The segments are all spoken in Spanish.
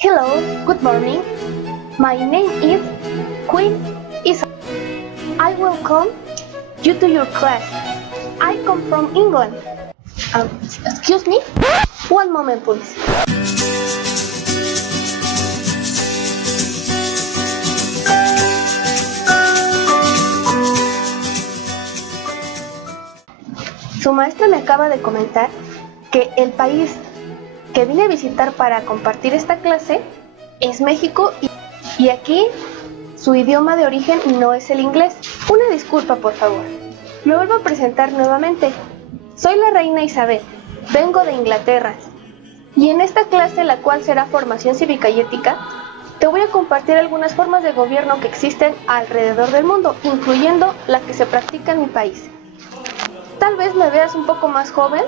Hello, good morning. My name is Queen Isa. I welcome you to your class. I come from England. Excuse me? One moment, please. Su maestra me acaba de comentar que el país que vine a visitar para compartir esta clase es México y aquí su idioma de origen no es el inglés. Una disculpa, por favor. Me vuelvo a presentar nuevamente. Soy la reina Isabel, vengo de Inglaterra y en esta clase, la cual será formación cívica y ética, te voy a compartir algunas formas de gobierno que existen alrededor del mundo, incluyendo la que se practica en mi país. Tal vez me veas un poco más joven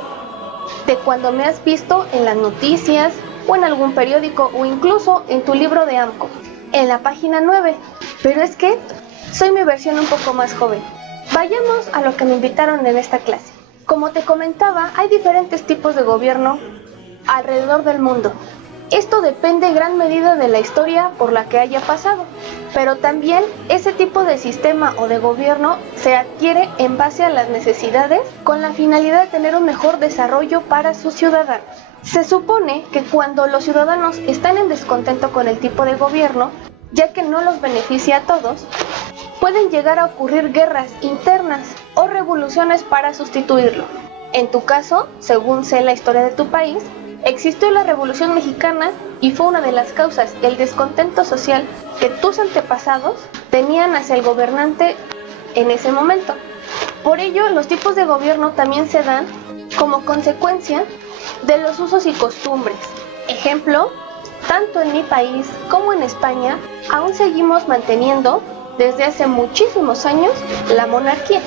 de cuando me has visto en las noticias o en algún periódico o incluso en tu libro de AMCO, en la página 9, pero es que soy mi versión un poco más joven. Vayamos a lo que me invitaron en esta clase. Como te comentaba, hay diferentes tipos de gobierno alrededor del mundo. Esto depende en gran medida de la historia por la que haya pasado, pero también ese tipo de sistema o de gobierno se adquiere en base a las necesidades con la finalidad de tener un mejor desarrollo para sus ciudadanos. Se supone que cuando los ciudadanos están en descontento con el tipo de gobierno, ya que no los beneficia a todos, pueden llegar a ocurrir guerras internas o revoluciones para sustituirlo. En tu caso, según sé la historia de tu país, existió la Revolución Mexicana y fue una de las causas el descontento social que tus antepasados tenían hacia el gobernante en ese momento. Por ello, los tipos de gobierno también se dan como consecuencia de los usos y costumbres. Ejemplo, tanto en mi país como en España aún seguimos manteniendo desde hace muchísimos años la monarquía,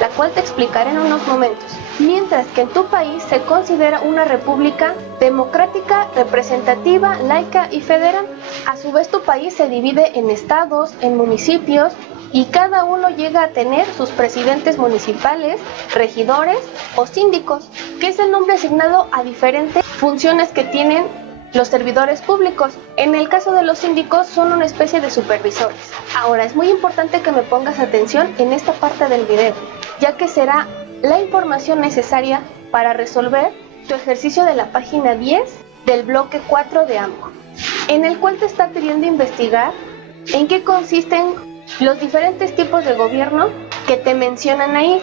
la cual te explicaré en unos momentos. Mientras que en tu país se considera una república democrática, representativa, laica y federal. A su vez tu país se divide en estados, en municipios y cada uno llega a tener sus presidentes municipales, regidores o síndicos, que es el nombre asignado a diferentes funciones que tienen los servidores públicos. En el caso de los síndicos son una especie de supervisores. Ahora es muy importante que me pongas atención en esta parte del video, ya que será la información necesaria para resolver tu ejercicio de la página 10 del bloque 4 de AMCO, en el cual te está pidiendo investigar en qué consisten los diferentes tipos de gobierno que te mencionan ahí,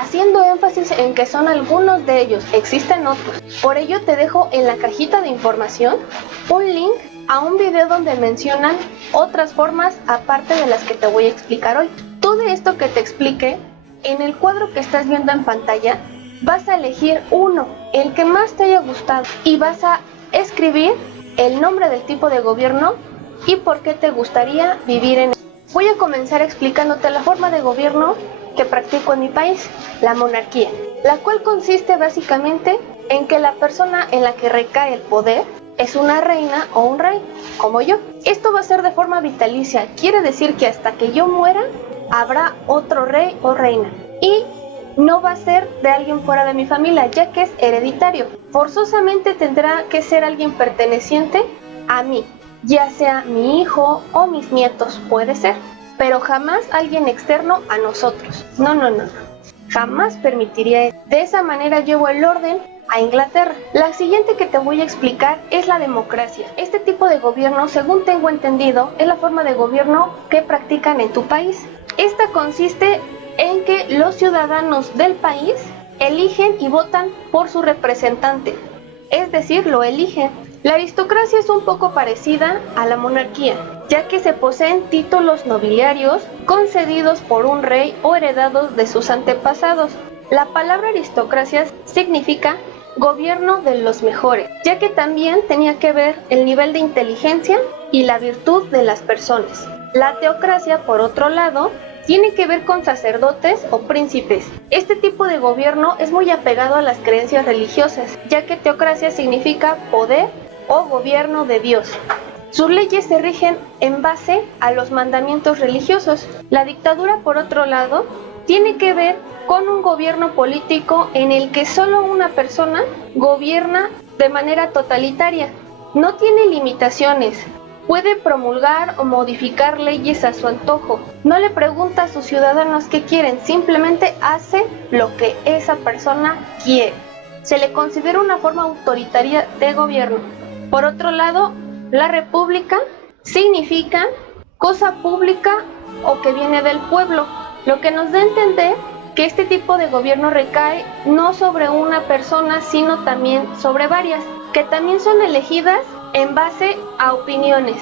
haciendo énfasis en que son algunos de ellos, existen otros. Por ello te dejo en la cajita de información un link a un video donde mencionan otras formas aparte de las que te voy a explicar hoy. Todo esto que te explique, en el cuadro que estás viendo en pantalla, vas a elegir uno, el que más te haya gustado, y vas a escribir el nombre del tipo de gobierno y por qué te gustaría vivir en él. Voy a comenzar explicándote la forma de gobierno que practico en mi país, la monarquía, la cual consiste básicamente en que la persona en la que recae el poder es una reina o un rey, como yo. Esto va a ser de forma vitalicia, quiere decir que hasta que yo muera, habrá otro rey o reina y no va a ser de alguien fuera de mi familia, ya que es hereditario. Forzosamente tendrá que ser alguien perteneciente a mí, ya sea mi hijo o mis nietos, puede ser, pero jamás alguien externo a nosotros. No. Jamás permitiría eso. De esa manera llevo el orden a Inglaterra. La siguiente que te voy a explicar es la democracia. Este tipo de gobierno, según tengo entendido, es la forma de gobierno que practican en tu país. Esta consiste en que los ciudadanos del país eligen y votan por su representante, es decir, lo eligen. La aristocracia es un poco parecida a la monarquía, ya que se poseen títulos nobiliarios concedidos por un rey o heredados de sus antepasados. La palabra aristocracia significa gobierno de los mejores, ya que también tenía que ver el nivel de inteligencia y la virtud de las personas. La teocracia, por otro lado, tiene que ver con sacerdotes o príncipes. Este tipo de gobierno es muy apegado a las creencias religiosas, ya que teocracia significa poder o gobierno de Dios. Sus leyes se rigen en base a los mandamientos religiosos. La dictadura, por otro lado, tiene que ver con un gobierno político en el que solo una persona gobierna de manera totalitaria, No tiene limitaciones. Puede promulgar o modificar leyes a su antojo. No le pregunta a sus ciudadanos qué quieren, simplemente hace lo que esa persona quiere. Se le considera una forma autoritaria de gobierno. Por otro lado, la república significa cosa pública o que viene del pueblo, lo que nos da a entender que este tipo de gobierno recae no sobre una persona, sino también sobre varias, que también son elegidas en base a opiniones.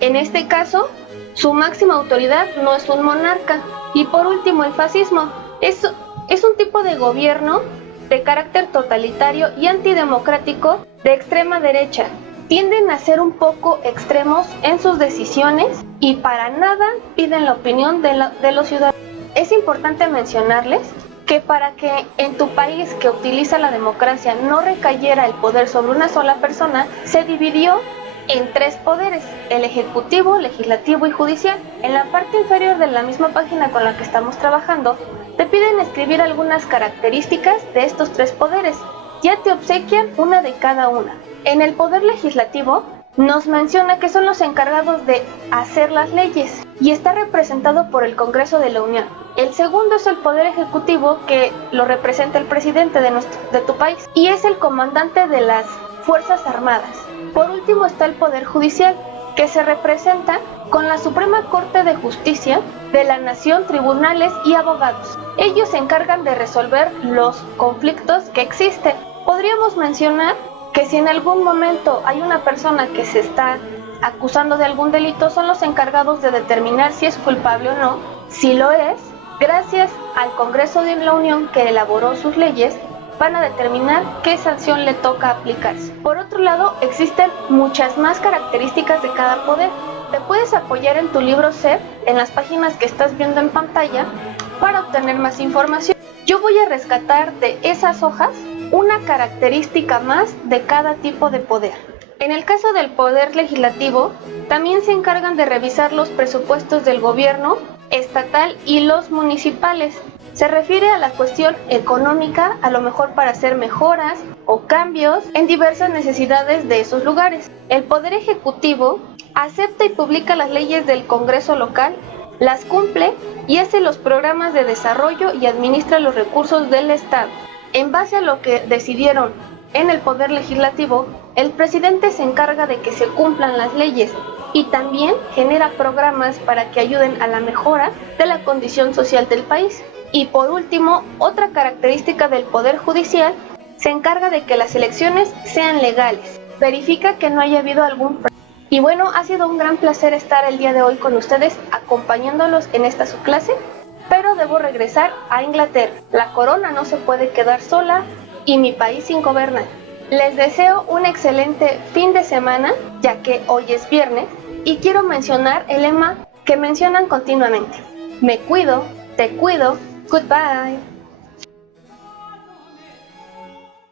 En este caso, su máxima autoridad no es un monarca. Y por último, el fascismo es un tipo de gobierno de carácter totalitario y antidemocrático de extrema derecha. Tienden a ser un poco extremos en sus decisiones y para nada piden la opinión de los ciudadanos. Es importante mencionarles que para que en tu país que utiliza la democracia no recayera el poder sobre una sola persona, se dividió en 3 poderes: el ejecutivo, legislativo y judicial. En la parte inferior de la misma página con la que estamos trabajando, te piden escribir algunas características de estos 3 poderes. Ya te obsequian una de cada una. En el poder legislativo nos menciona que son los encargados de hacer las leyes y está representado por el Congreso de la Unión. El segundo es el poder ejecutivo, que lo representa el presidente de tu país y es el comandante de las Fuerzas Armadas. Por último está el poder judicial, que se representa con la Suprema Corte de Justicia de la Nación, tribunales y abogados. Ellos se encargan de resolver los conflictos que existen. Podríamos mencionar que si en algún momento hay una persona que se está acusando de algún delito, son los encargados de determinar si es culpable o no. Si lo es, gracias al Congreso de la Unión que elaboró sus leyes, van a determinar qué sanción le toca aplicarse. Por otro lado, existen muchas más características de cada poder. Te puedes apoyar en tu libro CEP, en las páginas que estás viendo en pantalla, para obtener más información. Yo voy a rescatar de esas hojas una característica más de cada tipo de poder. En el caso del poder legislativo, también se encargan de revisar los presupuestos del gobierno estatal y los municipales. Se refiere a la cuestión económica, a lo mejor para hacer mejoras o cambios en diversas necesidades de esos lugares. El poder ejecutivo acepta y publica las leyes del Congreso local, las cumple y hace los programas de desarrollo y administra los recursos del Estado. En base a lo que decidieron en el poder legislativo, el presidente se encarga de que se cumplan las leyes y también genera programas para que ayuden a la mejora de la condición social del país. Y por último, otra característica del poder judicial, se encarga de que las elecciones sean legales. Verifica que no haya habido algún fraude. Y bueno, ha sido un gran placer estar el día de hoy con ustedes acompañándolos en esta subclase, pero debo regresar a Inglaterra. La corona no se puede quedar sola y mi país sin gobernar. Les deseo un excelente fin de semana, ya que hoy es viernes, y quiero mencionar el lema que mencionan continuamente: me cuido, te cuido, goodbye.